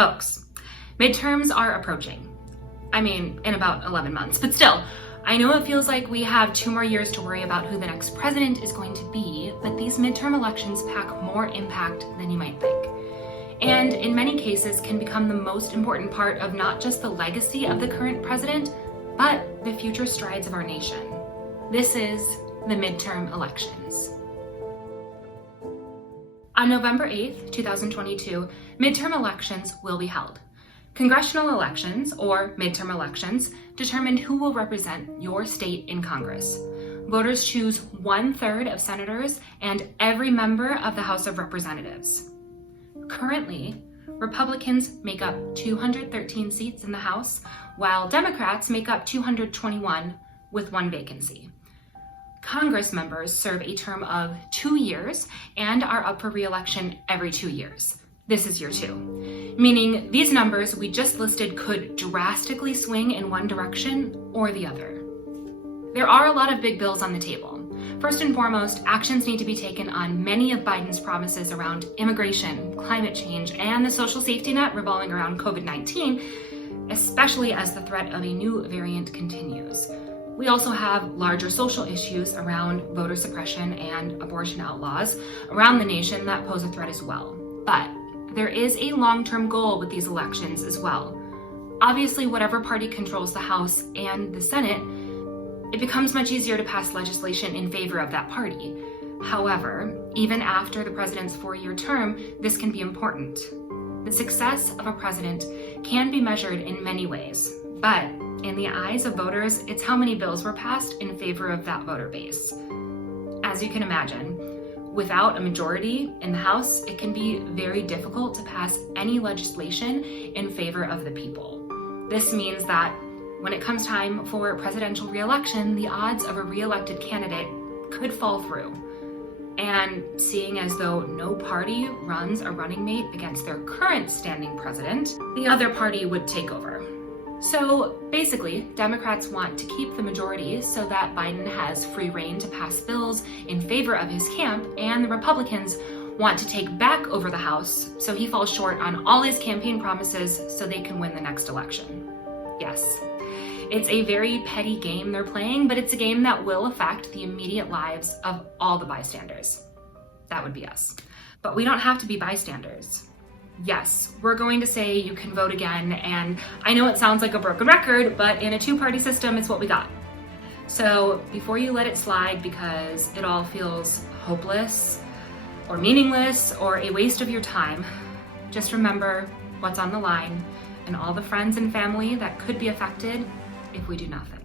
Folks, midterms are approaching. I mean, in about 11 months, but still, I know it feels like we have 2 more years to worry about who the next president is going to be, but these midterm elections pack more impact than you might think. And in many cases can become the most important part of not just the legacy of the current president, but the future strides of our nation. This is the midterm elections. On November 8th, 2022, midterm elections will be held. Congressional elections, or midterm elections, determine who will represent your state in Congress. Voters choose 1/3 of senators and every member of the House of Representatives. Currently, Republicans make up 213 seats in the House, while Democrats make up 221 with 1 vacancy. Congress members serve a term of 2 years and are up for re-election every 2 years. This is year 2, meaning these numbers we just listed could drastically swing in one direction or the other. There are a lot of big bills on the table. First and foremost, actions need to be taken on many of Biden's promises around immigration, climate change, and the social safety net revolving around COVID-19, especially as the threat of a new variant continues. We also have larger social issues around voter suppression and abortion outlaws around the nation that pose a threat as well. But there is a long-term goal with these elections as well. Obviously, whatever party controls the House and the Senate, it becomes much easier to pass legislation in favor of that party. However, even after the president's 4-year term, this can be important. The success of a president can be measured in many ways, but in the eyes of voters, it's how many bills were passed in favor of that voter base. As you can imagine, without a majority in the House, it can be very difficult to pass any legislation in favor of the people. This means that when it comes time for presidential re-election, the odds of a re-elected candidate could fall through. And seeing as though no party runs a running mate against their current standing president, the other party would take over. So basically, Democrats want to keep the majority so that Biden has free rein to pass bills in favor of his camp, and the Republicans want to take back over the House so he falls short on all his campaign promises so they can win the next election. Yes, it's a very petty game they're playing, but it's a game that will affect the immediate lives of all the bystanders. That would be us. But we don't have to be bystanders. Yes, we're going to say you can vote again, and I know it sounds like a broken record, but in a 2-party system, it's what we got. So before you let it slide because it all feels hopeless or meaningless or a waste of your time, just remember what's on the line and all the friends and family that could be affected if we do nothing.